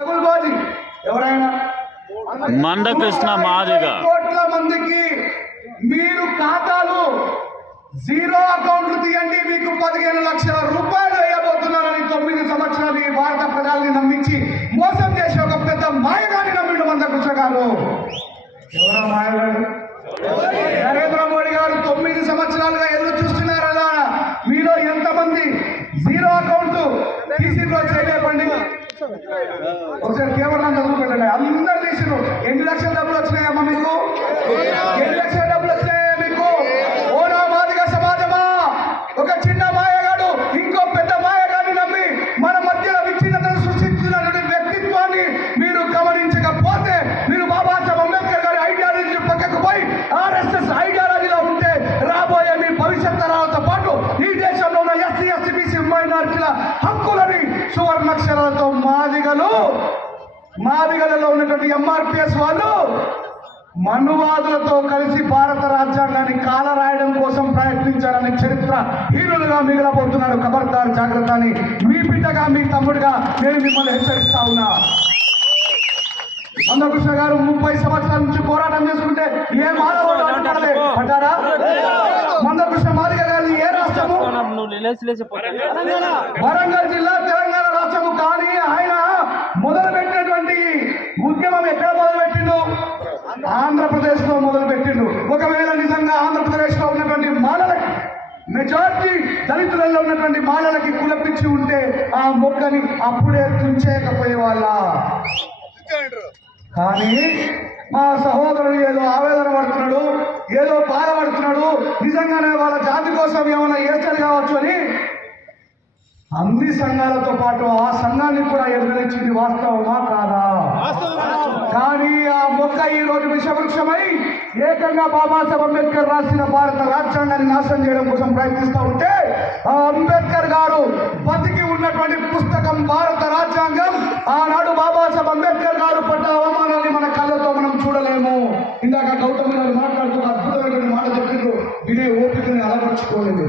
ఎవరైనా మందకృష్ణ మాదిగ కోట్ల మందికి మీరు ఖాతాలు జీరో అకౌంట్లు తీయండి, మీకు 15 లక్షల రూపాయలు వేయబోతున్నారని 9 సంవత్సరాలు ఈ భారత ప్రజల్ని నమ్మించి మోసం చేసి ఒక పెద్ద మాయగాని నమ్మిండు మందకృష్ణ గారు. ఎవరా మాయగాడు? నరేంద్ర మోడీ గారు 9 సంవత్సరాలుగా ఎదురు చూస్తున్నారు కదా. మీలో ఎంతమంది జీరో అకౌంట్ తీసిండ్రో చేయలేపండి. ఒకసారి కేవలం చదువు పెట్టండి. అందరు తీసిరు. ఎన్ని లక్షల డబ్బులు వచ్చినాయమ్మా మీకు? ఎన్ని లక్షల డబ్బులు వచ్చినాయా మీకు? ఓనా మాదిగ సమాజమా, ఒక చిన్న మాయగాడు ఇంకో పెద్ద మాయగాడిని నమ్మి మన మధ్యలో విచ్ఛిన్నతను సృష్టించినటువంటి వ్యక్తిత్వాన్ని మీరు గమనించకపోతే, మీరు బాబాసాహెబ్ అంబేద్కర్ గారి ఐడియాలజీ పక్కకు పోయి ఆర్ఎస్ఎస్ ఐడియాలజీలో ఉంటే రాబోయే మీ భవిష్యత్ తరాలతో పాటు ఈ దేశంలో ఉన్న ఎస్సీ ఎస్టీ బీసీ మైనారిటీల హక్కులని సువర్ణాక్షరాలతో మాదిగలలో ఉన్నటువంటి ఎంఆర్పిఎస్ వాళ్ళు మనువాదులతో కలిసి భారత రాజ్యాంగాన్ని కాల రాయడం కోసం ప్రయత్నించారని చరిత్ర హీరోలుగా మిగిలబోతున్నారు. ఖబర్దార్, జాగ్రత్త అని మీ బిడ్డగా, మీ తమ్ముడిగా నేను మిమ్మల్ని హెచ్చరిస్తా ఉన్నా. మందకృష్ణ గారు 30 సంవత్సరాల నుంచి పోరాటం చేసుకుంటే ఏ మానవుడు అంటారా? మందకృష్ణ మాదిగ గారిని ఏ రాష్ట్రము? వరంగల్ జిల్లా, తెలంగాణ రాష్ట్రము. కానీ ఆయన మొదలుపెట్టినటువంటి ఉద్యమం ఎక్కడ మొదలుపెట్టిండు? ఆంధ్రప్రదేశ్ లో మొదలుపెట్టిండు. ఒకవేళ నిజంగా ఆంధ్రప్రదేశ్ లో ఉన్నటువంటి మాలలకి, మెజార్టీ దళితులలో ఉన్నటువంటి మాలలకి కులపించి ఉంటే ఆ మొక్కని అప్పుడే తుంచేయకపోయే వాళ్ళ. కానీ మా సహోదరుడు ఏదో ఆవేదన పడుతున్నాడు, ఏదో బాధపడుతున్నాడు, నిజంగానే వాళ్ళ జాతి కోసం ఏమైనా చేస్తారు కావచ్చు అని అన్ని సంఘాలతో పాటు ఆ సంఘాన్ని కూడా ఎదురనిచ్చింది. వాస్తవమా కాదా? కానీ ఆ మొక్క ఈ రోజు విషవృక్షమై ఏకంగా బాబాసాహెబ్ అంబేద్కర్ రాసిన భారత రాజ్యాంగాన్ని నాశనం చేయడం కోసం ప్రయత్నిస్తూ ఉంటే, ఆ అంబేద్కర్ గారు బతికి ఉన్నటువంటి పుస్తకం భారత రాజ్యాంగం, ఆనాడు బాబాసాహెబ్ అంబేద్కర్ గారు పడ్డ అవమానాన్ని మన కళ్ళతో మనం చూడలేము. ఇందాక గౌతమ్ గారు మాట్లాడుతూ అద్భుతమైనటువంటి మాట చెప్పిండ్రు, వినే ఓపికని అలవర్చుకోలేదు.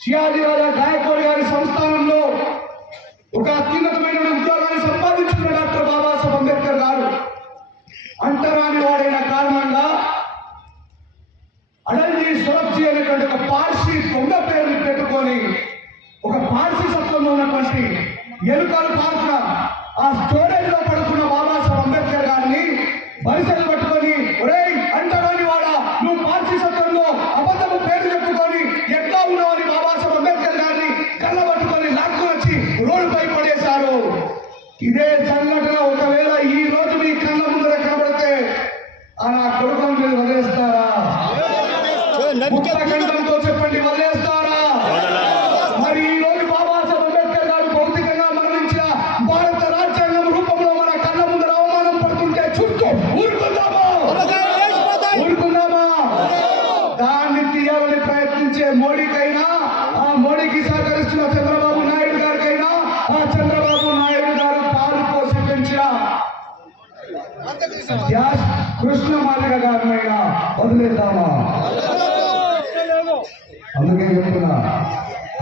షియాజీ రాజా గాయక్వాడ్ గారి సంస్థానంలో ఒక అత్యున్నతమైన ఉద్యోగాన్ని సంపాదించిన డాక్టర్ బాబాసాహెబ్ అంబేద్కర్ గారు అంటరాని వాడైన కారణంగా అడల్జీ సొరబ్జీ అనేటువంటి ఒక పార్సీ దొంగ పేరుని పెట్టుకొని ఒక పార్సీ సత్వంలో ఉన్నటువంటి ఎలుకలు పార్సిన ఆ స్టోరేజ్ లో పడుకున్న బాబాసాహెబ్ అంబేద్కర్ గారిని బరిసెలు పట్టుకొని, ఒరేయ్ అంటరాని వాడా, నువ్వు పార్సీ సత్వంలో అబద్ధము పేరు చెప్పుకొని ఎట్లా ఉన్నావని బాబాసాహెబ్ అంబేద్కర్ గారిని కళ్ళబట్టుకొని లాక్కుని వచ్చి రోడ్డుపై పడేశారు. ఇదే సంఘటన ఒకవేళ ఈ రోజు మీ కళ్ళ ముందర కనబడితే ఆ నా కొడుకుని మీరు వదిలేస్తారా? ముక్తఖండంతో చెప్పండి, వదిలేస్తారా? మరి ఈ రోజు బాబాసాహెబ్ అంబేద్కర్ గారు భౌతికంగా మరణించిన భారత రాజ్యాంగం రూపంలో మన కళ్ళ ముందర అవమానం పడుతుంటే చూస్తూ ఊరుకుందామా? దాన్ని తీయాలని ప్రయత్నించే మోడీకైనా, ఆ మోడీకి సహకరిస్తున్న చంద్రబాబు నాయుడు గారికైనా, ఆ చంద్రబాబు నాయుడు గారు పాలు పోసి పెంచిన కృష్ణ మాదిగ గారినైనా వదిలేద్దామా? అందుకే చెప్తున్నా,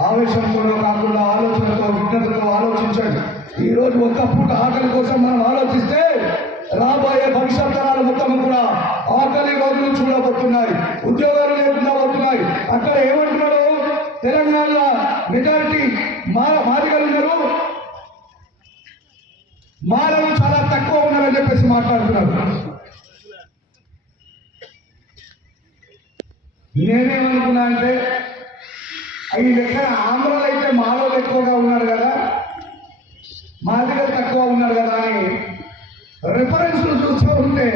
ఆవేశంతో కాకుండా ఆలోచనతో, విజ్ఞతతో ఆలోచించండి. ఈ రోజు ఒక్క పూట ఆకలి కోసం మనం ఆలోచిస్తే రాబోయే భవిష్యత్ తరాలు మొత్తం కూడా ఆకలి రోజులు చూడబోతున్నాయి, ఉద్యోగాలు లేకుండా పోతున్నాయి. అక్కడ ఏమంటున్నాడు? తెలంగాణలో మెజారిటీ మాదిగలు ఉన్నారు, మాలలు చాలా తక్కువ ఉన్నారని చెప్పేసి మాట్లాడుతున్నారు. నేనేమనుకున్నా అంటే, ఈ లెక్క ఆంధ్రలో అయితే మాలలు ఎక్కువగా ఉన్నారు కదా, మాదిగలు తక్కువ ఉన్నారు కదా అని రిఫరెన్స్ చూస్తూ ఉంటే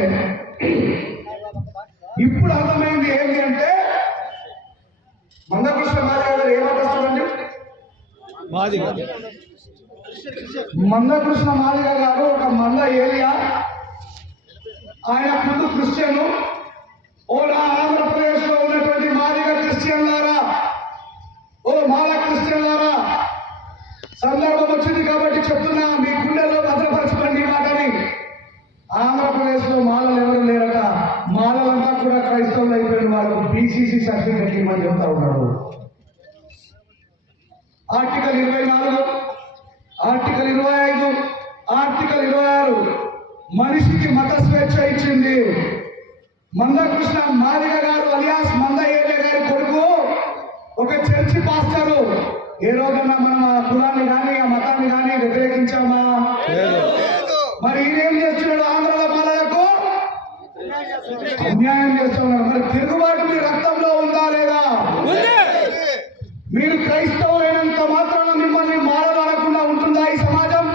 ఇప్పుడు అర్థమైంది ఏంటి అంటే, మందకృష్ణ మాదిగ గారు ఏమనిపిస్తుందండి? మందకృష్ణ మాదిగ గారు ఒక మంద ఏరియా, ఆయన ముందు క్రిస్టియను. ఓలా ఆంధ్రప్రదేశ్ లో ఉన్నటువంటి మాదిగ క్రిస్టియన్లారా, ఓ మాల క్రిస్టియన్లారా, సందర్భం వచ్చింది కాబట్టి చెప్తున్నా, మీ గుండెల్లో భద్రపరచుకోండి ఈ మాటని. ఆంధ్రప్రదేశ్ లో మాలలు ఎవరు లేరట, మాలలంతా కూడా క్రైస్తవులు అయిపోయిన వాళ్ళకు బీసీసీ సర్టిఫికెట్ ఇవ్వమని చెప్తా ఉన్నాడు. ఆర్టికల్ 24 25 ఆర్టికల్ 26 మనిషికి మత స్వేచ్ఛ ఇచ్చింది. మందకృష్ణ మాదిగ గారు అలియాస్ మంద ఏరియా గారి కొడుకు ఒక చర్చి పాస్టరు. ఏ రోజన్నా మనం ఆ కులాన్ని కానీ ఆ మతాన్ని కానీ వ్యతిరేకించామా? మరి ఈయనేం చేస్తున్నాడు? ఆంధ్రలో మాలలకు అన్యాయం చేస్తున్నాడు. మరి తిరుగుబాటు మీ రక్తంలో ఉందా లేదా? మీరు క్రైస్తవులైనంత మాత్రాన మిమ్మల్ని మారలు అనకుండా ఉంటుందా ఈ సమాజం?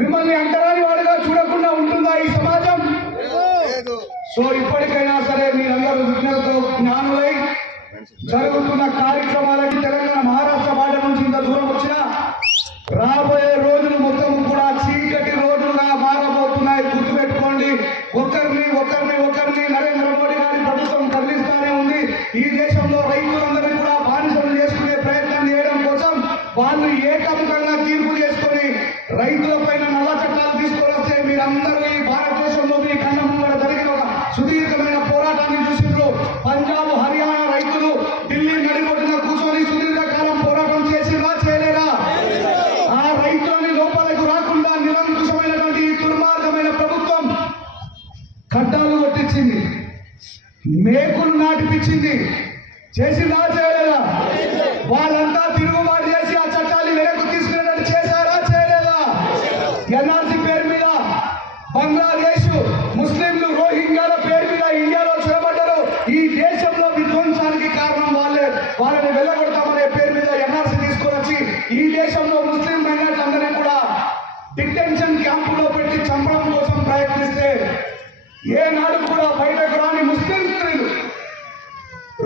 మిమ్మల్ని అంటరాని వాడిగా చూడకుండా ఉంటుందా ఈ సమాజం? సో ఇప్పటికైనా సరే మీరందరూ విజ్ఞతతో జ్ఞానులై జరుగుతున్న కార్యక్రమాలకి తెలంగాణ మహారాష్ట్ర బాట నుంచి ఇంత దూరం వచ్చినా రాబోయే రోజులు మొత్తం కూడా చీకటి రోజులుగా మారబోతున్నాయి. గుర్తుపెట్టుకోండి. ఒకరిని నరేంద్ర మోడీ గారి ప్రభుత్వం కదిలిస్తానే ఉంది. ఈ దేశంలో రైతులందరినీ కూడా బానిసలు చేసుకునే ప్రయత్నం చేయడం కోసం వాళ్ళు ఏకముఖంగా తీర్పు చేసుకొని రైతుల పైన నల్ల చట్టాలు తీసుకొని వస్తే మీరందరూ ఈ భారతదేశంలో మీ కళ్ళ ముందర జరిగిన ఒక సుదీర్ఘమైన పోరాటాన్ని చూసిండ్రు. పంజాబ్ హర్యానా రైతులు ఢిల్లీ నడిబొడ్డున కూర్చొని సుదీర్ఘకాలం పోరాటం చేసినా చేయలేరా? ఆ రైతులని లోపలకు రాకుండా నిరంకుశమైనటువంటి ఈ దుర్మార్గమైన ప్రభుత్వం కట్టాలు కొట్టించింది, మేకులు నాటిపించింది. చేసిందా చేయలేదా? వాళ్ళంతా తిరుగుబాటు చేసి ఆ చట్టాన్ని వెనక్కు తీసుకునేటట్టు చేశారా చేయలేదా? ఎన్ఆర్సీ పేరు మీద బంగ్లాదేశ్ ముస్లింలు రోహింగ్యాల పేరు మీద ఇండియాలో చొరబడ్డారు. ఈ దేశంలో విధ్వంసానికి కారణం వాళ్ళే. వాళ్ళని వెళ్ళగొడతామనే పేరు మీద ఎన్ఆర్సీ తీసుకొని వచ్చి ఈ దేశంలో ముస్లిం మైనార్టీలందరినీ కూడా డిటెన్షన్ క్యాంపులో పెట్టి చంపడం కోసం ప్రయత్నిస్తే ఏనాడు కూడా బయటకు రాని ముస్లిం స్త్రీలు,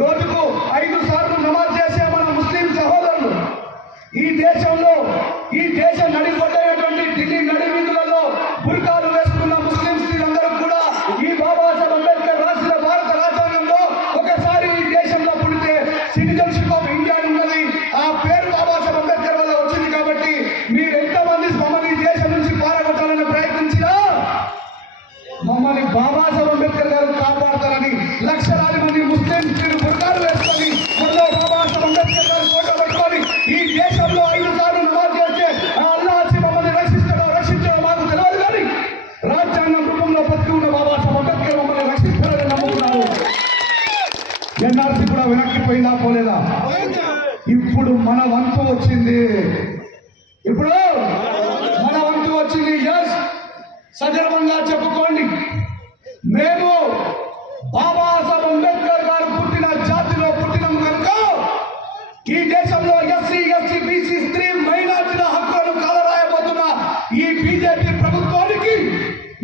రోజుకు 5 సార్లు నమాజ్ చేసే మన ముస్లిం సహోదరులు ఈ దేశంలో ఈ దేశ నడిపొట్టేటువంటి ఢిల్లీ నడివీధులలో బుర్కాలు వేసుకున్న ముస్లిం స్త్రీలందరూ కూడా ఈ బాబాసాహెబ్ అంబేద్కర్ రాసిన భారత రాజ్యాంగంలో ఒకసారి ఈ దేశంలో పుడితే సిటిజన్షిప్ ఆఫ్ ఇండియా ఉన్నది. ఆ పేరు బాబాసాహెబ్ అంబేద్కర్ వల్ల వచ్చింది. కాబట్టి మీరు ఎంతమంది మమ్మల్ని ఈ దేశం నుంచి పారగొట్టాలని ప్రయత్నించినా మమ్మల్ని బాబాసాహెబ్ అంబేద్కర్ గారు కాపాడతారని లక్షలాది మంది ముస్లిం స్త్రీలు బుర్కాలు వేసుకొని మళ్ళీ బాబాసాహెబ్ అంబేద్కర్ గారు ఫోటో పెట్టుకొని ఈ దేశంలో 5 సార్లు నమాజ్ చేస్తే ఆ అల్లా వచ్చి మమ్మల్ని రక్షించడో మాకు తెలియదు. కానీ రాజ్యాంగం రూపంలో బతికి ఉన్న బాబాసాహెబ్ అంబేద్కర్ మమ్మల్ని రక్షిస్తారని నమ్ముతున్నారు. ఎన్ఆర్సీ కూడా వెనక్కిపోయిందా పోలేదా? ఇప్పుడు మన వంతు వచ్చింది. ఎస్ సగర్వంగా చెప్పుకోండి. మేము బాబాసాహెబ్ అంబేద్కర్ గారు పుట్టిన జాతిలో పుట్టినాం కనుక ఈ దేశంలో ఎస్సీ బీసీ స్త్రీ మైనార్టీల హక్కులను కాలరాయబోతున్న ఈ బీజేపీ ప్రభుత్వానికి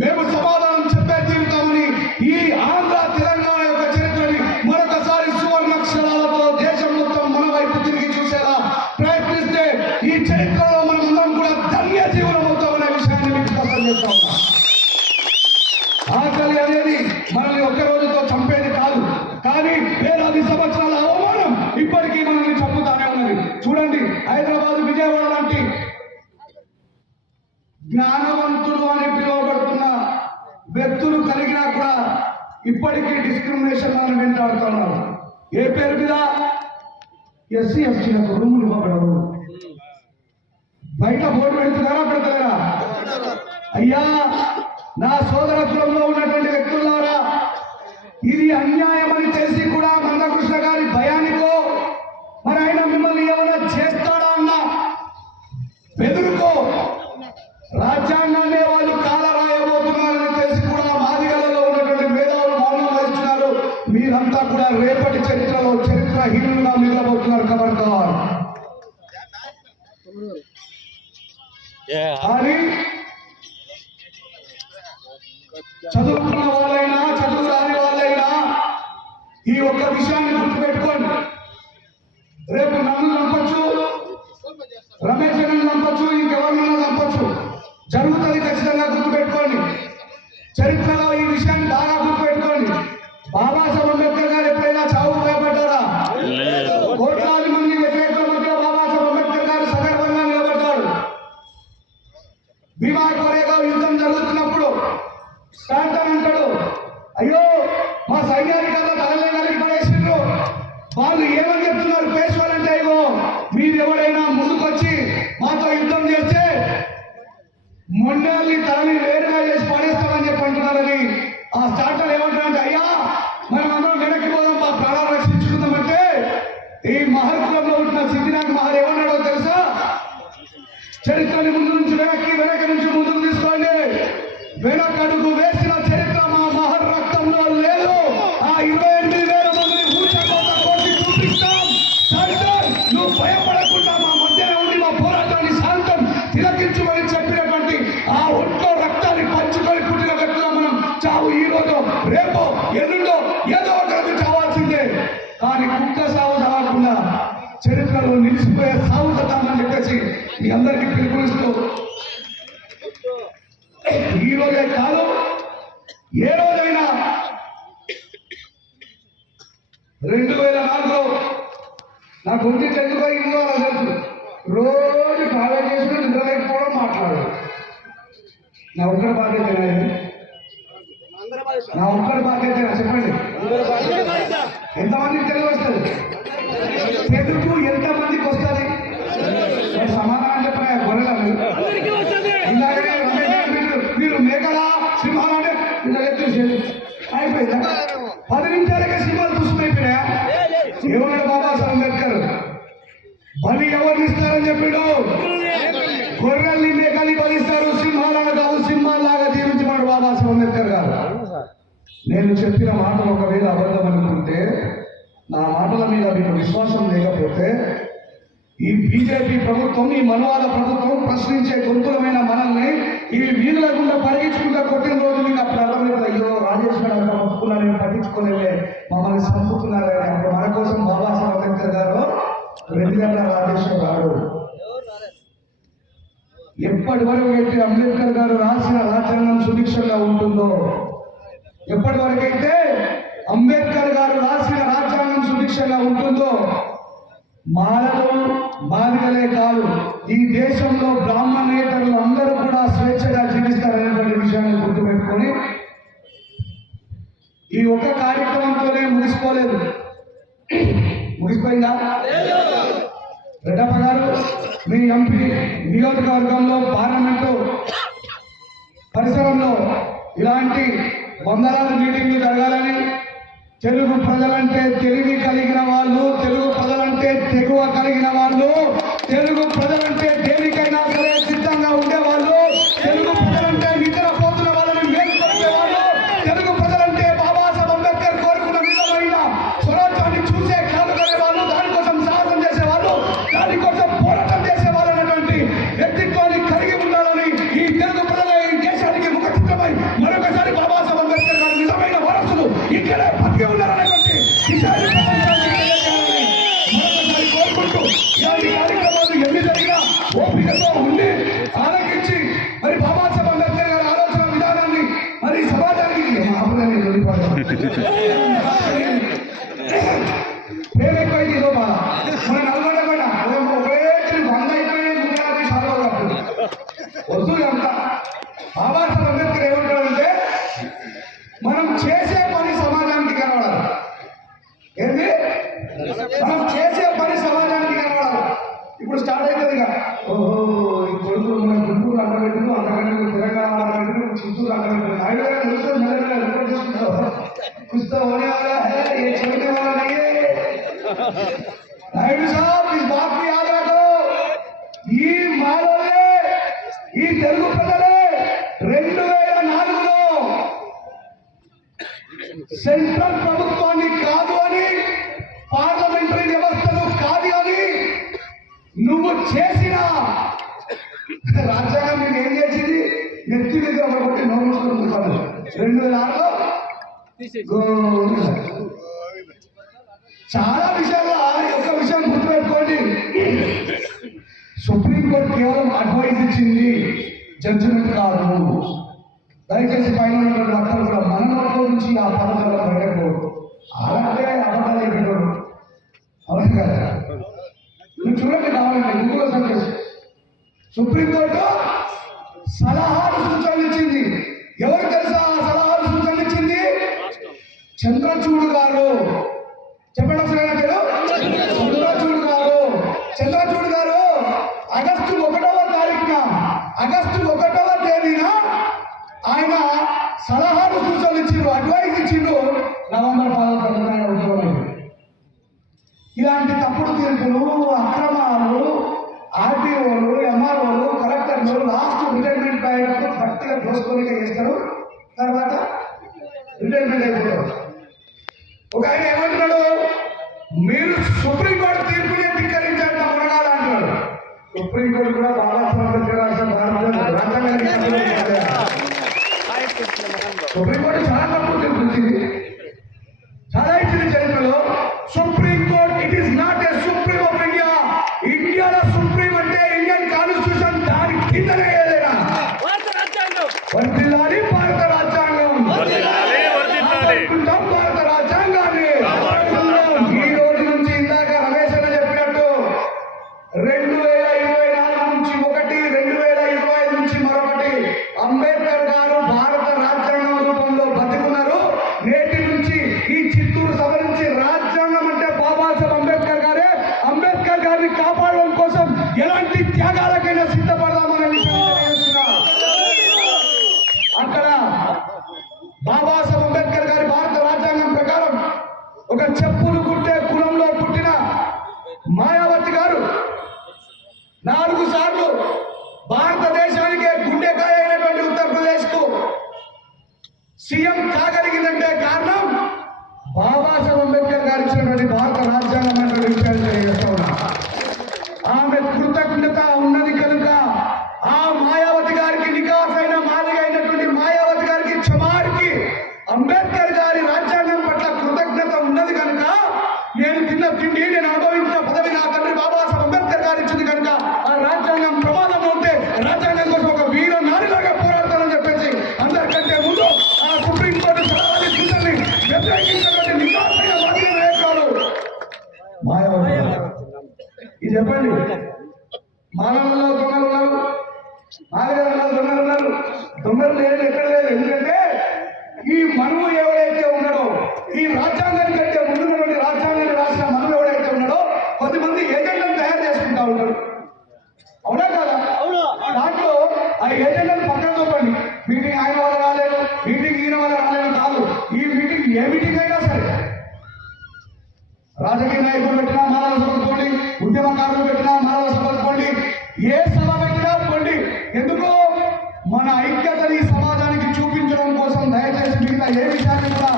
మేము సమాధానం చెప్పే తీరుతామని ఈ ఆంధ్ర తెలంగాణ యొక్క చరిత్రని మరొకసారి సువర్ణాక్షరాలతో దేశం మొత్తం మన వైపు తిరిగి చూసేలా ప్రయత్నిస్తే ఈ చరిత్రలో మనమందరం కూడా ధన్య జీవనం అవుతామనే విషయాన్ని మీకు స్పష్టం చేస్తా ఉన్నా. ఆకలి అనేది మనల్ని ఒక్క రోజుతో చంపేది కాదు, కానీ వేలాది సంవత్సరాల అవమానం ఇప్పటికీ మనల్ని చంపుతానే ఉన్నది. చూడండి, హైదరాబాద్ విజయవాడ లాంటి జ్ఞానవంతుడు అని పిలువబడుతున్న వ్యక్తులు కలిగినా కూడా ఇప్పటికీ డిస్క్రిమినేషన్ అని వెంటాడుతున్నారు. ఏ పేరు మీద? ఎస్సీ ఎస్టీలకు రూములు ఇవ్వబడవు. బయట బోర్డు పెడుతున్నారా పెడతారా? అయ్యా, నా సోదర కులంలో ఉన్నటువంటి వ్యక్తులారా, ఇది అన్యాయం అని తెలిసి కూడా మందకృష్ణ గారి భయానికో మరి ఆయన మిమ్మల్ని ఏమైనా చేస్తాడా అన్న బెదురుకో రాజ్యాంగాన్ని వాళ్ళు కాలరాయబోతున్నారని తెలిసి కూడా మాదిగలలో ఉన్నటువంటి మేధావులు మౌనం వహిస్తున్నారు. మీరంతా కూడా రేపటి చరిత్రలో చరిత్రహీనులుగా మిగలబోతున్నారు. ఖబర్దార్. కానీ చదువుకున్న వాళ్ళైనా చదువు రాని వాళ్ళైనా ఈ ఒక్క విషయాన్ని గుర్తుపెట్టుకోండి. రేపు నన్ను చంపొచ్చు, రమేష్ అని చంపొచ్చు, ఇంకెవరినైనా చంపొచ్చు. జరుగుతుంది ఖచ్చితంగా. గుర్తుపెట్టుకోండి. చరిత్రలో ఈ విషయాన్ని బాగా గుర్తుపెట్టుకోండి. బాబాసాహెబ్ అంబేద్కర్ గారు ఎప్పుడైనా చావు భయపడ్డారా? కోట్లాది మంది వ్యతిరేకుల మధ్య బాబాసాహెబ్ అంబేద్కర్ గారు సగర్వంగా నిలబడ్డాడు. భీమా కోరేగావ్ యుద్ధం జరుగుతున్నప్పుడు స్టాంటన్ అంటాడు, అయ్యో మా సైన్యాధికారులు తలలే కలిగి పడేసిండ్రు. వాళ్ళు ఏమని చెప్తున్నారు పేశ్వాలంటే, అయ్యో మీరు ఎవరైనా ముందుకొచ్చి మాతో యుద్ధం చేస్తే మొండాల్ని తలని వేరుగా చేసి పడేస్తామని చెప్పి అంటున్నారని ఆ స్టార్టర్ ఏమంటారంటే, అయ్యా మనం అందరం వెనక్కి పోదాం, మా ప్రాణాలు రక్షించుకుందామంటే ఈ మహర్కులంలో ఉంటున్న సిద్ధినాథ్ మహర్ ఏమన్నాడో తెలుసా? చరిత్రని ముందు నుంచి వెనక్కి నుంచి ముందుకు తీసుకోండి. వెనకడుగు వేసిన చరిత్ర మా మహర్ రక్తంలో లేదు. ఆ 28,000 మందిని ఊచకోత కోసి చూపిస్తాం. చరిత్ర నువ్వు భయపడకుండా మా మధ్యనే ఉండి మా పోరాటాన్ని శాంతం తిలకించుకొని చెప్పినటువంటి ఆ ఒంట్లో రక్తాన్ని పంచుకొని పుట్టిన వ్యక్తులు మనం చావు ఈ రోజు రేపో ఎల్లుండో ఏదో ఒకరికి చావాల్సిందే. కానీ కుక్క సాగు చావకుండా చరిత్రలో నిలిచిపోయే సాగు కదామని చెప్పేసి మీ అందరికీ పిలుపునిస్తూ ఈ రోజే కాదు ఏ రోజైనా 2004లో నా గురించి ఎందుకో ఇందులో తెలుసు. రోజు కాలేజ్ చేసుకుని నిద్రలేకపోవడం మాట్లాడారు. నా ఒక్కడి బాధ్యత, నా ఒక్కడి బాధ్యత చెప్పండి. ఎంతమందికి తెలుగు వస్తుంది? తెలుగు ఎంతమందికి వస్తుంది? సమాధానం చెప్పిన గొర్రెల ఇలాగనే మీరు మేకలా సింహాలు అంటే ఇలా ఎత్తేసేది అయిపోయిందా? 10 నిమిషాలకే సింహాలు చూసుకున్నాయిపోయా. ఏమన్నాడు బాబాసాహెబ్ అంబేద్కర్? బలి ఎవరిని ఇస్తారని చెప్పాడు? గొర్రెల్ని మేకల్ని బలిస్తారు, సింహాలను కాదు. సింహాల్లాగా జీవించమన్నాడు బాబాసాహెబ్ అంబేద్కర్ గారు. నేను చెప్పిన మాటలు ఒకవేళ అబద్ధం అనుకుంటే, నా మాటల మీద మీకు విశ్వాసం లేకపోతే, ఈ బీజేపీ ప్రభుత్వం, ఈ మనవాద ప్రభుత్వం ప్రశ్నించే గొంతులమైన మనల్ని ఈ వీధుల గుండా పరిగించుకుంటా కొట్టిన రోజు మీకు అప్పుడు అర్థం, అయ్యో రాజేష్ గారు అంతా మొక్కున్నారని పట్టించుకోలేవే, మమ్మల్ని చంపుతున్నారని. అప్పుడు మన కోసం బాబాసాహెబ్ అంబేద్కర్ గారు రెడ్డిగడ్డ రాజేశ్వర గారు ఎప్పటి వరకు అయితే అంబేద్కర్ గారు రాసిన రాజ్యాంగం సుభిక్షంగా ఉంటుందో, ఎప్పటి వరకైతే అంబేద్కర్ గారు రాసిన రాజ్యాంగం సుభిక్షంగా ఉంటుందో, మాలలు బాధికలే కాదు, ఈ దేశంలో బ్రాహ్మణేతరులు అందరూ కూడా స్వేచ్ఛగా జీవిస్తారనేటువంటి విషయాన్ని గుర్తుపెట్టుకొని ఈ ఒక్క కార్యక్రమంతోనే ముగిసిపోలేదు. ముగిసిపోయిందా? రెడ్డప్ప గారు మీ ఎంపీ నియోజకవర్గంలో పార్లమెంటు పరిసరంలో ఇలాంటి వందలాది మీటింగ్లు జరగాలని, తెలుగు ప్రజలంటే తెలివి కలిగిన వాళ్ళు, తెలుగు ప్రజలంటే తెగువ కలిగిన వాళ్ళు, తెలుగు ప్రజలంటే దేనికైనా సరే సిద్ధంగా ఉండేవాళ్ళు, తెలుగు ప్రజలంటే నిద్రపోతున్న వాళ్ళని మేల్కొల్పేవాళ్ళు, తెలుగు ప్రజలంటే బాబాసాహెబ్ అంబేద్కర్ కోరుకున్న విధమైన స్వరాజ్యాన్ని చూసే కాదుకునే వాళ్ళు, దానికోసం సాహసం చేసేవాళ్ళు, దానికోసం పోరాటం చేసేవాళ్ళు అనేటువంటి వ్యక్తిత్వాన్ని కలిగి ఉండాలని ఈ తెలుగు ప్రజల ఈ దేశానికి ముఖ చిత్రమై మరొకసారి బాబాసాహెబ్ అంబేద్కర్ గారి నిజమైన వారసులు ఇక్కడే బతికి ఉన్నారనేటువంటి విషయాన్ని మరొకసారి కోరుకుంటూ ఇలాంటి కార్యక్రమాలు ఎన్ని జరిగినా ఓపికతో ఉండి ఆలోచించి మరి బాబాసాహెబ్ అంబేద్కర్ గారి ఆలోచన విధానాన్ని మరి సమాజానికి పేరెక్కువైంది ఇదో బాధ. మన నల్గొండ కూడా ఒకే 100 అయిపోయినాయి, 150 శాతం కట్టు వద్దు. అంతా బాబాసాహెబ్ అంబేద్కర్ ఏమంటాడంటే, మనం చేసే పని సమాజానికి కనబడాలి. ఏంటి? మనం చేసే పని సమాజానికి కనబడాలి. ఇప్పుడు స్టార్ట్ అవుతుంది ఇక. ఓహో, ఈ కొడుకులు మన గుంటూరు అంటబెట్టు, అంతకంటే తెలంగాణ అంటబెట్టు, చిత్తూరు అంటబెట్టు, నాయుడు గారు తెలుసు, మెల్లగా రిపోర్ట్ చేసుకుంటావు కుస్తా होने वाला है, ये छोड़ने वाला नहीं है. నాయుడు సాబ్ ఇస్ బాత్ కి యాద్ రఖో. ఈ మాలోలే, ఈ తెలుగు ప్రజలే 2004లో సెంట్రల్ ప్రభుత్వాన్ని కాదు అని, పార్లమెంటరీ వ్యవస్థను కాదు అని నువ్వు చేసిన రాజ్యాంగం నేను ఏం చేసింది? నెత్తి మీద ఒకటి నోరుకుంటున్నాను. 2006లో చాలా విషయాల్లో ఒక విషయం గుర్తుపెట్టుకోండి, సుప్రీంకోర్టు కేవలం అడ్వైజ్ ఇచ్చింది, జడ్జిమెంట్ కాదు. దయచేసి పైన ఉన్నటువంటి అర్థాలు కూడా మన నోట్లో నుంచి ఆ పథకాలు బయటకు అలాంటి అబద్ధాలు చెప్పేటోడు అవును కదా. మీరు చూడండి, కావాలంటే గూగుల్లో సెర్చ్ చేసి సుప్రీంకోర్టు సలహాలు సూచనలు ఇచ్చింది. ఎవరు తెలుసా ఆ సలహాలు సూచనలు ఇచ్చింది? చంద్రచూడ్ గారు. చెప్పండి ఒకసారి పేరు. చంద్రచూడ్ గారు. చంద్రచూడ్ గారు ఆగస్టు 1వ తారీఖున ఆయన సలహాలు సూచనలు ఇచ్చిండ్రు, అడ్వైజ్ ఇచ్చిండ్రు. నవంబర్ 11 ఆయన ఉద్యోగం. ఇలాంటి తప్పుడు తీర్పులు, అక్రమాలు ఆర్టీఓలు, ఎంఆర్ఓలు, కలెక్టర్లు లాస్ట్ రిటైర్మెంట్ అయ్యేటప్పుడు గట్టిగా దోసుకోనిక చేస్తారు. తర్వాత రిటైర్మెంట్ అయిపోతారు. ఒక ఆయన ఏమంటున్నాడు, మీరు సుప్రీంకోర్టు తీర్పునే ధిక్కరించాలని అడగాలి అంటున్నాడు. సుప్రీంకోర్టు కూడా బాబాసాహెబ్ రాసిన రాజ్యాంగానికి సుప్రీంకోర్టు చాలా తక్కువ తీర్పు ఇచ్చింది, చాలా ఇచ్చింది చరిత్రలో. Supreme court it is not a supreme of India. ఇండియాలో సుప్రీం అంటే ఇండియన్ కాన్స్టిట్యూషన్, దాని కిందనే ఏదైనా వర్తిల్లాలి భారత రాజ్యాంగం, భారత రాజ్యాంగాన్ని. ఈ రోజు నుంచి ఇందాక రమేష్ అన్న చెప్పినట్టు 2024 నుంచి ఒకటి, 2025 నుంచి మరొకటి అంబేద్కర్ గారు భారత రాజ్యాంగం రూపంలో బతుకున్నారు. నేటి నుంచి ఈ చిత్తూరు సభ నుంచి రాజ్యాంగం అంటే బాబాసాహెబ్ అంబేద్కర్ గారే. అంబేద్కర్ గారిని కాపాడడం కోసం ఎలాంటి త్యాగాలకైనా సిద్ధపడదామని అక్కడ బాబాసాహెబ్ అంబేద్కర్ గారి భారత రాజ్యాంగం ప్రకారం ఒక చెప్పులు కుట్టే కులంలో పుట్టిన మాయావతి గారు 4 సార్లు భారతదేశానికే గుండెకాయ అయినటువంటి ఉత్తరప్రదేశ్ కు సీఎం కాగలిగిందంటే కారణం బాబాసాహెబ్ అంబేద్కర్ గారు ఇచ్చినటువంటి భారత రాజ్యాంగం అనే విషయాలు తెలియజేస్తా ఉన్నా. ఆమె కృతజ్ఞత ఉన్నది కనుక ఆ మాయావతి గారికి, నికాసైన మాదిగ అయినటువంటి మాయావతి గారికి, చమారికి అంబేద్కర్ గారి రాజ్యాంగం పట్ల కృతజ్ఞత ఉన్నది కనుక, నేను తిన్న తిండి, నేను అనుభవించిన పదవి నా తండ్రి బాబాసాహెబ్ అంబేద్కర్ గారు ఇచ్చింది కనుక ఆ రాజ్యాంగం ప్రమాదం ఉంటే రాజ్యాంగం కోసం ఒక వీర నారిలాగా పోరాడతానని చెప్పేసి అందరికంటే ముందు ఆ సుప్రీంకోర్టు సలహాలు సూచనల్ని వ్యతిరేకించినటువంటి నికాసైన మాదిగ నాయకులు మాయావతి. ఇది చెప్పండి, మానవుల్లో దొంగలు ఉన్నారు, మాదిగలలో దొంగలు ఉన్నారు. దొంగలు లేదు, ఎక్కడ లేదు. ఎందుకంటే ఈ మనువు ఎవరైతే ఉన్నాడో, ఈ రాజ్యాంగానికి కంటే ముందున్నటువంటి రాజ్యాంగాన్ని రాసిన మనువు ఎవరైతే ఉన్నాడో, కొద్దిమంది ఏజెంట్లను తయారు చేసుకుంటా ఉంటాడు. అవునా కాదా? దాంట్లో ఆ ఏజెంట్లను పక్కన చూపండి. మీటింగ్ ఆయన వల్ల రాలేదు, మీటింగ్ ఈయన వల్ల రాలేదు కాదు. ఈ మీటింగ్ ఏ మీటింగ్ అయినా సరే, రాజకీయ నాయకులు పెట్టినా మానవ సభకు పోండి, ఉద్యమకారులు పెట్టినా మానవ సభకు పోండి, ఏ సభ పెట్టినా పోండి. ఎందుకు? మన ఐక్యతని సమాజానికి చూపించడం కోసం. దయచేసి మిగతా ఏ విషయాన్ని కూడా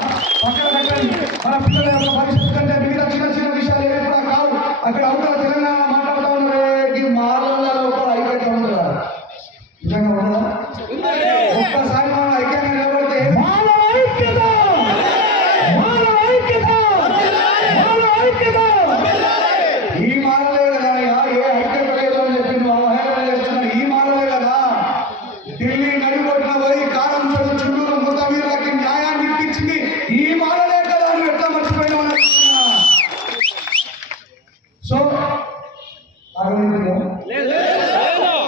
పక్కన పెట్టండి. మన పిల్లల యొక్క భవిష్యత్తు కంటే మిగతా చిన్న చిన్న విషయాలు ఏవి కూడా కావు. అక్కడ అవతల తెలంగాణ మాట్లాడుతూ ఉన్నది మానవులలో కూడా ఐక్యత ఉండదా? నిజంగా ఉండదా? ఒక్కసారి మనం ఐక్యంగా నిలబడితే మానవ ఐక్యత, మానవ ఐక్యత, మానవ ఐక్యత. ఈ మానలే కదా ఏ ఐక్యత లేదు అని చెప్పింది అవహేళన చేస్తున్న ఈ మానలే కదా ఢిల్లీ నడిబొట్టున పోయి కారం చెడు చుట్టూరు ముతవీరులకి న్యాయాన్ని ఇప్పించింది ఈ మానలే కదా అని ఎట్లా మర్చిపోయినా. సో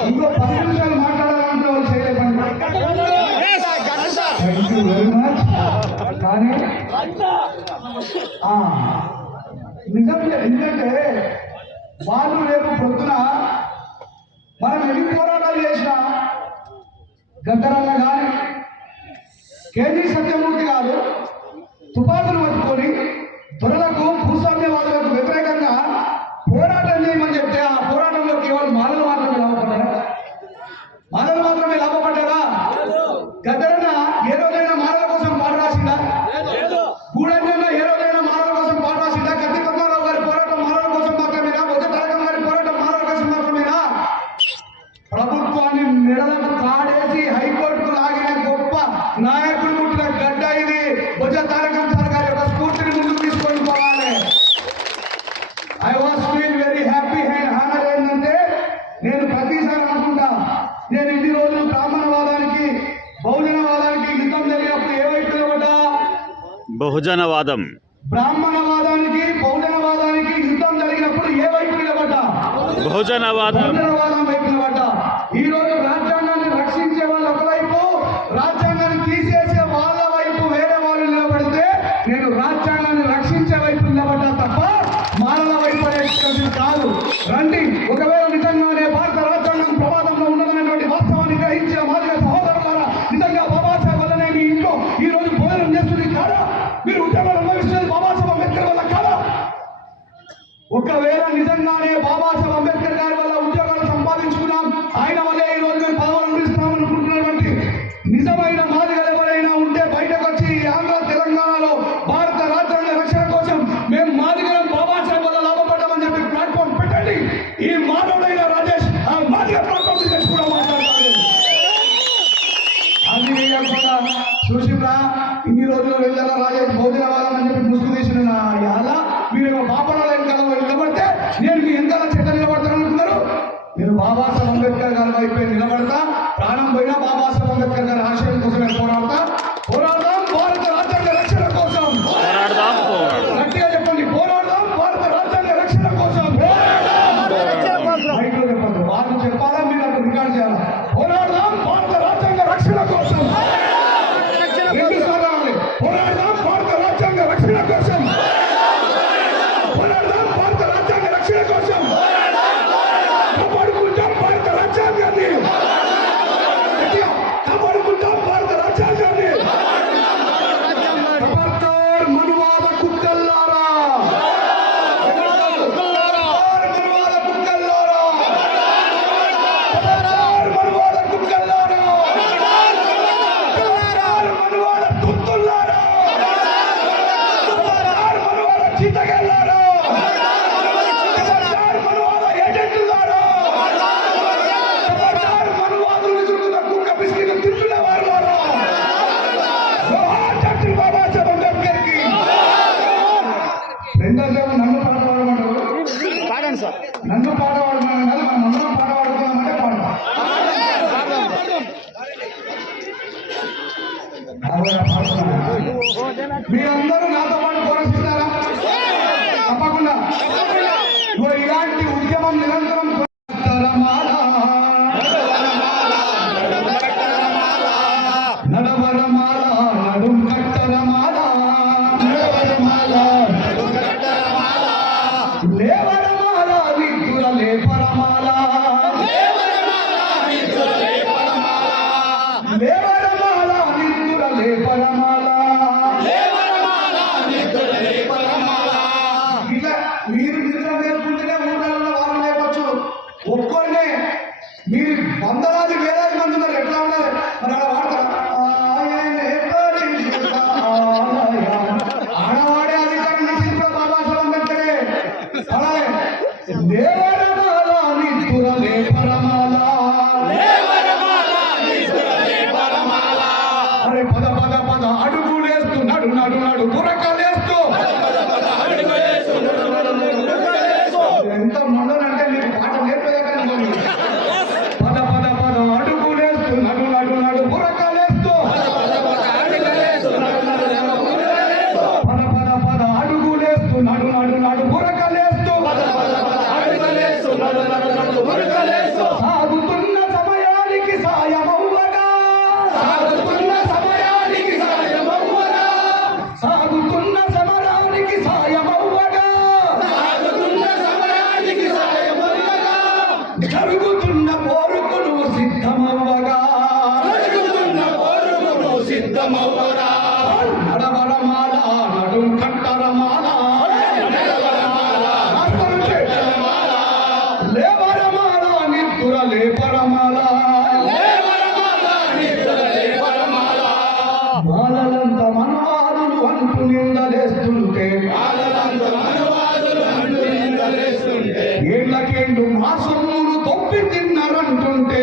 ఇంకో 10 నిమిషాలు మాట్లాడాలంటే వాళ్ళు చేయలేదండి. Thank you very much. కానీ నిజంగా ఎందుకంటే వాళ్ళు రేపు పొద్దున మనం ఎన్ని పోరాటాలు చేసినా గద్దరన్న కానీ కేజీ సత్యమూర్తి గారు తుపాకులు పట్టుకొని దొరలకు, భూస్వామ్యవాదులకు వ్యతిరేకంగా పోరాటం చేయమని చెప్తే ఆ పోరాటంలో కేవలం మానవులు మాత్రమే లాభపడ్డారా? మానవులు మాత్రమే లాభపడ్డారా? గద్దరన్న ఏ రోజైనా మానవుల కోసం పాట రాసిందా? గూడన్న ఏ రోజైనా మానవుల కోసం పాట రాసిందా? కత్తి పద్మారావు గారి పోరాటం మానవుల కోసం మాత్రమేనా? బొజ్జ తారకం గారి పోరాటం మానవుల కోసం మాత్రమేనా? ప్రభుత్వాన్ని మెడలకు కాడేసి హైకోర్టుకు లాగిన గొప్ప నాయకుడు పుట్టిన గడ్డ ఇది. బొజ్జ తారకం సార్ గారి యొక్క స్ఫూర్తిని ముందుకు తీసుకొని పోవాలి. I was feel very happy and honour. ఏంటంటే నేను ప్రతిసారి అనుకుంటా, నేను ఇన్ని రోజులు బ్రాహ్మణవాదానికి, బహుజనవాదానికి యుద్ధం జరిగినప్పుడు ఏ వైపు నిలబడ్డా? బహుజనవాదం. బ్రాహ్మణవాదానికి, బహుజనవాదానికి యుద్ధం జరిగినప్పుడు ఏ వైపు నిలబడ్డా? బహుజనవాదం. బహుజనవాదం వైపు నిలబడ్డా. ఈ రోజు రాజ్యాంగాన్ని రక్షించే వాళ్ళు ఒకవైపు, రాజ్యాంగాన్ని తీసేసే వాళ్ళ వైపు వేరే వాళ్ళు నిలబడితే నేను రాజ్యాంగాన్ని రక్షించే వైపు నిలబడ్డా తప్ప మానవ వైపు అనేది కాదు. రండి, ఒకవేళ నిజంగానే భారత రాజ్యాంగం ప్రమాదంలో ఉన్నదనేటువంటి వాస్తవాన్ని గ్రహించిన మాదిగ సహోదరులారా, నిజంగా బాబా ఒకవేళ నిజంగానే బాబాసాహెబ్ అంబేద్కర్ గారి వల్ల ఉద్యోగాలు సంపాదించుకున్నాం, ఆయన వల్లే ఈ రోజు మేము పదవులు అందిస్తాం అనుకుంటున్నటువంటి నిజమైన మాదిగలు ఎవరైనా ఉంటే బయటకు వచ్చి ఆంధ్ర తెలంగాణలో భారత రాజ్యాంగ రక్షణ కోసం మేము మాదిగలం బాబాసాహెబ్ వల్ల లాభపడ్డామని చెప్పి ప్లాట్ఫామ్ పెట్టండి. ఈ మానవుడైన రాజేష్ ఆ మాదిగ ప్లాట్ఫామ్ తెచ్చి కూడా మాట్లాడతాడు. అది వేయకుండా చూసిరా ఇన్ని రోజులు వెళ్ళాల రాజేష్ భోజనవాదం అని చెప్పి ముసుగు తీసిన ఎలా మీరు బాపడలో వెనకాల నిలబడితే నేను మీ ఎంత చెట్ట నిలబడతాను అనుకున్నారు. నేను బాబాసాహెబ్ అంబేద్కర్ గారి వైపు నిలబడతా, ప్రాణం పోయినా బాబాసాహెబ్ అంబేద్కర్ గారి ఆశయం కోసమే పోరాడదాం భారత రాజ్యాంగ రక్షణ కోసం. గట్టిగా చెప్పండి, పోరాడదాం భారత రాజ్యాంగ రక్షణ కోసం. బయటలో చెప్పండి, వాళ్ళు చెప్పాలా మీరు అక్కడ రికార్డ్ చేయాలా. పోరాడదాం భారత రాజ్యాంగ రక్షణ కోసం. పోరాడదాం భారత రాజ్యాంగ రక్షణ కోసం. పోరాడదాం భారత రాజ్యాంగ రక్షణ కోసం. కాపాడుకుంటాం భారత రాజ్యాంగాన్ని. కాపాడుకుంటాం భారత రాజ్యాంగాన్ని. ఖబర్దార్ మనువాద కుక్కల్లారా, మనువాద కుక్కల్లారా, ఖబర్దార్ మనువాద కుక్కల్లారా, ఖబర్దార్ మనువాద తుత్తుల్లారా, ఖబర్దార్ మనువాద చీతగల్లారా, ఖబర్దార్ మనువాద ఏజెంట్లారా, ఖబర్దార్ మనువాదులు విసురుతున్న కుక్క బిస్కెట్లు తింటున్న వారులారా. జోహార్ డాక్టర్ బాబాసాహెబ్ అంబేద్కర్ కి. రెండోసేపు నన్ను పాట పాడమంటారు, పాడండి సార్. నన్ను పాట పాడమని కాదు, మనం అందరం పాట పాడుకున్నామంటే పాడతాం. మీరందరూ నాతో పాటు పోరాడుతున్నారా? తప్పకుండా. ఇగో ఇలాంటి ఉద్యమం నిరంతరం నడవరమాల నడుం కట్టరమాల లేవరమాల విద్యుల లేపరమాల లేవరమాల విద్యుల లేపరమాల. ఇలా మీరు నిద్ర నేర్పుకుంటేనే ఊళ్ళలో వాళ్ళు లేపచ్చు. ఒక్కరినే మీరు వందలాది వేలాది మంది ఉన్నారు, ఎట్లా ఉండాలి మరి అలా వాడతారా? ఆడవాడే అధికారం నుంచి కూడా బాబాసాహెబ్ అంబేద్కరే. అలాగే లేవరమాల నిద్దుర లేపరమాల. అరే పద పద పద అడుగులేస్తూ నడు నడు నడు బురకలేస్తూ. ఎంత మండలంటే మీకు పాట నేర్పేదాకా పద పద పద అడుగులేస్తూ నడు నడు నడు బురకలేస్తూ. పద పద పద అడుగులేస్తూ నడు నడు నడు బురకలేస్తూ. సాగుతున్న సమయానికి సాయమవ్వగా, సాగుతున్న సమయానికి సాయమవ్వగా, సాగుతున్న సమరానికి సాయమవ్వగా, సాగుతున్న సమరానికి సాయమవ్వగా, జరుగుతున్న పోరుకు నువ్వు సిద్ధమవ్వగా, జరుగుతున్న పోరుకు నువ్వు సిద్ధమవ్వగా. నడవరమాల నడుం కట్టరమాల లేవరమాల నిద్దుర లేపరమాల. బాలలంత మనవాదులు అంటూ నిందలేస్తుంటే, ఏళ్ళకేళ్ళు మా సొమ్ములు తొప్పి తిన్నారంటుంటే,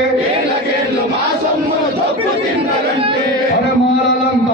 అరే మాలలంత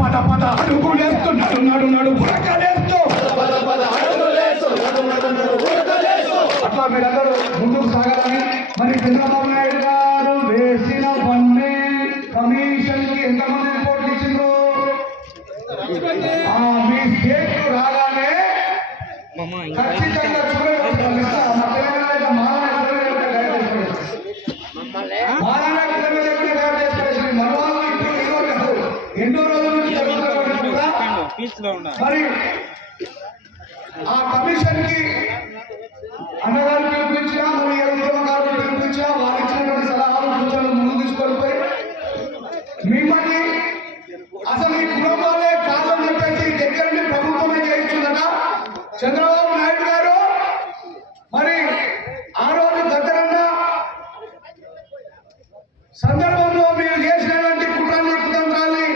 పద పద అడుగులేస్తూ నడు ఉరకలేస్తూ అట్లా మీరందరూ ముందుకు సాగాలని. మరి చంద్రబాబు నాయుడు గారు వేసిన వన్నే కమిషన్ కి ఎంతమంది రిపోర్ట్ ఇచ్చిండ్రు? మీ స్టేట్ రాగానే ఖచ్చితంగా చూడండి. ఎన్నో రోజుల నుంచి మరి ఆ కమిషన్ కి అన్నగారు పిలుపునిచ్చినా మరి ఉద్యమకారులు పిలుపునిచ్చినా వారు ఇచ్చినటువంటి సలహాలు సూచనలు ముందు తీసుకొని పోయి మిమ్మల్ని అసలు ఈ కుటుంబాలే కాదని చెప్పేసి దగ్గరని ప్రభుత్వమే చేయిస్తుందట చంద్రబాబు నాయుడు గారు. మరి ఆ రోజు దగ్గరన్న సందర్భంలో మీరు చేసినటువంటి కుట్రాన్ని కుతంత్రాన్ని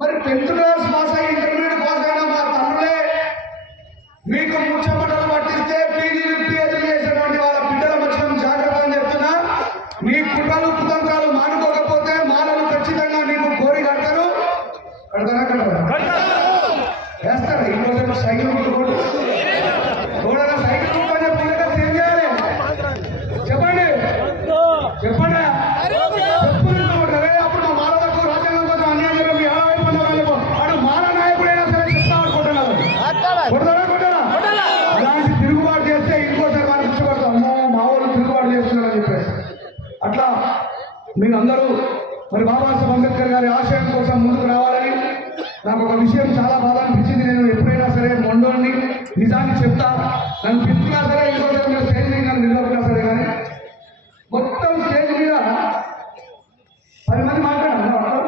మరి 10th క్లాస్ పాస్ అయ్యి ఇంటర్మీడియట్ పాస్ అయిన మా తమ్ముడే మీకు ముచ్చమటలు పట్టిస్తే పీజీలు పిహెచ్డీ చేసేటువంటి వాళ్ళ బిడ్డల మధ్యలో జాగ్రత్త అని చెప్తున్నా. మీ కుట్రలు కుతంత్రాలు మానుకోకపోతే మానవులు ఖచ్చితంగా మీకు కోరి కడతారు. వేస్తారా ఈ రోజు సైకిల్ ముట్టుకోండి సైకిల్ ముట్టుకొని పిల్లగా ఏం చేయాలి చెప్పండి చెప్పండి అప్పుడు మా మానవులకు రాజ్యాంగం కోసం అన్యాయం చేయడం మీ ఆడవైపు అడు మాన నాయకుడైనా సరే చెప్తా అనుకుంటున్నారు. అలాంటి తిరుగుబాటు చేస్తే ఇంకోసారి మనం ఇష్టపడతాం. అమ్మో మా వాళ్ళు తిరుగుబాటు చేస్తున్నారని చెప్పేసి. అట్లా మీరందరూ మరి బాబాసాహెబ్ అంబేద్కర్ గారి ఆశయం కోసం ముందుకు రావాలని నాకు ఒక విషయం చాలా బాధ అనిపించింది. నేను ఎప్పుడైనా సరే మొండోని నిజాన్ని చెప్తా. నన్ను పిలుచుకున్నా సరే ఇంకోసారి మీరు స్టేజ్ మీద నన్ను నిలబడినా సరే కానీ మొత్తం స్టేజ్ మీద 10 మంది మాట్లాడారు.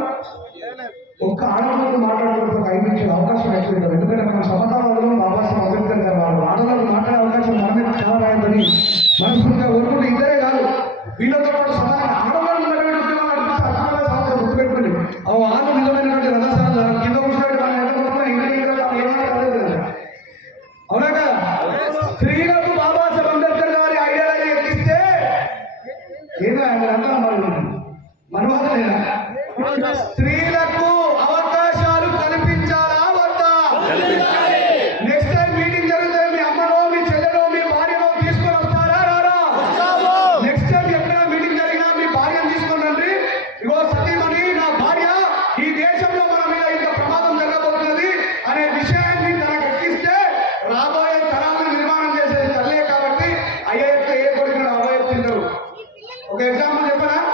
ఒక్క ఆడవాళ్ళతో మాట్లాడడానికి ఒక 5 నిమిషాలు అవకాశం ఎక్కువ. ఎందుకంటే మన సమతాలలో బాబాసాహెబ్ అంబేద్కర్ గారు వాళ్ళు ఆడవాళ్ళు మాట్లాడే అవకాశం మనమే చాలా రాయదని మనస్ఫూర్తిగా కోరుకుంటే ఇద్దరే కాదు వీళ్ళతో పాటు సమానంగా ఆడవాళ్ళు గుర్తుపెట్టుకుని వాళ్ళు నిజమైనటువంటి రథసాలు కింద కూర్చోబెట్టి మనం అవునా కదా. స్త్రీలకు బాబాసాహెబ్ అంబేద్కర్ గారి ఐడియాలజీ ఎక్కిస్తే ఏదో ఆయన అంతా మనవాదలేనా? స్త్రీలకు అవకాశాలు కల్పించాలా వద్దా? నెక్స్ట్ టైం మీటింగ్ జరిగితే మీ అమ్మనో మీ చెల్లెలో మీ భార్యనో తీసుకొని వస్తారా రారా? నెక్స్ట్ టైం ఎక్కడ మీటింగ్ జరిగినా మీ భార్యను తీసుకొని రండి. ఇగో సతీమణి నా భార్య ఈ దేశంలో మన మీద ఇంత ప్రమాదం జరగబోతున్నది అనే విషయాన్ని తనకు ఎక్కిస్తే రాబోయే తరాలను నిర్మాణం చేసేది తల్లే. కాబట్టి అయ్యేట్టు ఏ కొడుకుని అవయత్తింటారు. ఒక ఎగ్జాంపుల్ చెప్పనా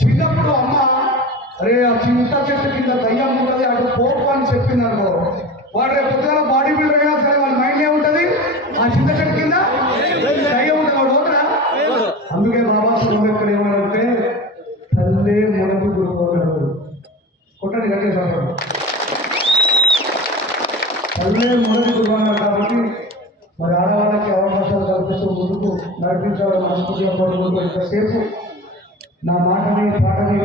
చిన్నప్పుడు అమ్మ అరే ఆ చింత చెట్టు కింద దయ్యం ఉంటుంది అటు పోపు అని చెప్పింది అనుకో. వాడు రేపు పొద్దున బాడీ బిల్డర్ అయినా సరే వాళ్ళ మైండ్ ఏముంటుంది? ఆ చింత చెట్టు కింద దయ్యం ఉంటుంది. వాడు పోతున్నా. అందుకే బాబాసాహెబ్ అంబేద్కర్ ఏమనంటే తల్లే మొదటి గురుకోగలరు. కొట్టండి కట్టేసారు. తల్లే మొదటి గురుకున్నారు. కాబట్టి మరి ఆడవాళ్ళకి అవకాశాలు కల్పిస్తూ ముందుకు నడిపించాలని మనస్ఫూర్తిగా కోరుకుంటూ ఇంతసేపు నా మాటని పాటని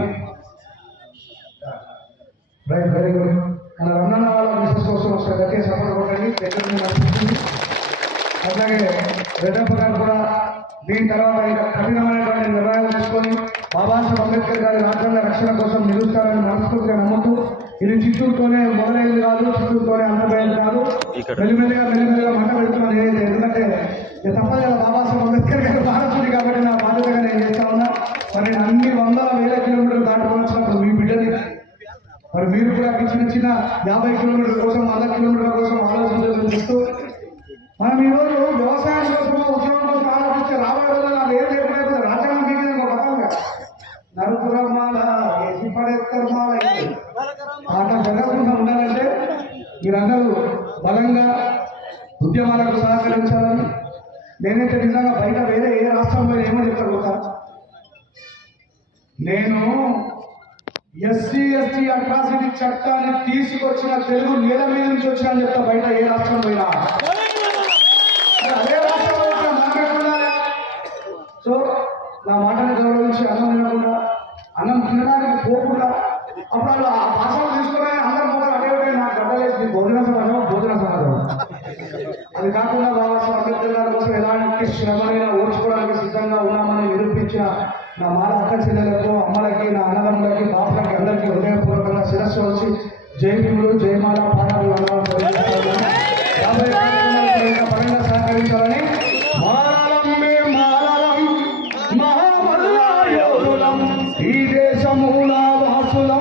రైట్ వెరీ గుడ్. మన రమణ వాళ్ళ బిజినెస్ కోసం ఒకసారి గట్టిగా సపోర్ట్ కొట్టండి. ఎక్కడికి నడిపిస్తుంది. అట్లాగే రెడ్డప్ప గారు కూడా దీని తర్వాత ఇంకా కఠినమైనటువంటి నిర్ణయాలు తీసుకొని బాబాసాహెబ్ అంబేద్కర్ గారి రాజ్యాంగ రక్షణ కోసం నిలుస్తారని మనస్ఫూర్తిగా నమ్ముతూ ఇది చిత్తూరుతోనే మొదలైంది కాదు, చిత్తూరుతోనే అందమైంది కాదు. మెల్లిమెల్లిగా మంట పెడుతున్నాను. ఏదైతే ఎందుకంటే తప్పదు కదా, బాబాసాహెబ్ అంబేద్కర్ గారు భారతుడి కాబట్టి నా బాధ్యతగా నేను చేస్తా ఉన్నా. మరి నేను అన్ని 100,000 కిలోమీటర్లు దాటుకోవాల్సినప్పుడు మీ బిడ్డని మరి మీరు కూడా చిన్న 50 కిలోమీటర్ల కోసం 100 కిలోమీటర్ల కోసం ఆలోచించాలని చెప్తూ మనం ఈరోజు వ్యవసాయం కోసం ఉద్యోగం కోసం ఆలోచిస్తే రాబోయే రోజుల్లో నాకు ఏం లేకపోతే రాజ్యాంగం దిగింది ఒక రకంగా నరుపురమాల వేసి పడేత్తర్మాల ఆట జరగకుండా ఉండాలంటే మీరందరూ బలంగా ఉద్యమాలకు సహకరించాలని. నేనైతే నిజంగా బయట వేరే ఏ రాష్ట్రంలో ఏమో చెప్తారు కదా, నేను ఎస్సీ ఎస్టీ అట్రాసిటీ చట్టాన్ని తీసుకొచ్చిన తెలుగు నేల మీద నుంచి వచ్చినా అని చెప్తా. బయట ఏ రాష్ట్రం పోయినా అదే రాష్ట్రంలో మాట్లాడకుండా. సో నా మాటని గౌరవించి అన్నం తినకుండా, అన్నం తినడానికి పోకుండా అప్పుడు ఆ భాషలు తీసుకునే అందరి మొదలు అదే నాకు గడ్డలేసి భోజన సమాజం భోజన సమాజం. అది కాకుండా బాబాసాహెబ్ అంబేద్కర్ గారి కోసం ఎలాంటి శ్రమనైనా ఓర్చుకోవడానికి సిద్ధంగా ఉన్నామని నిరూపించిన నా మాల అక్క చెల్లెలకు, అమ్మలకి, నా అన్నగారు వారసులం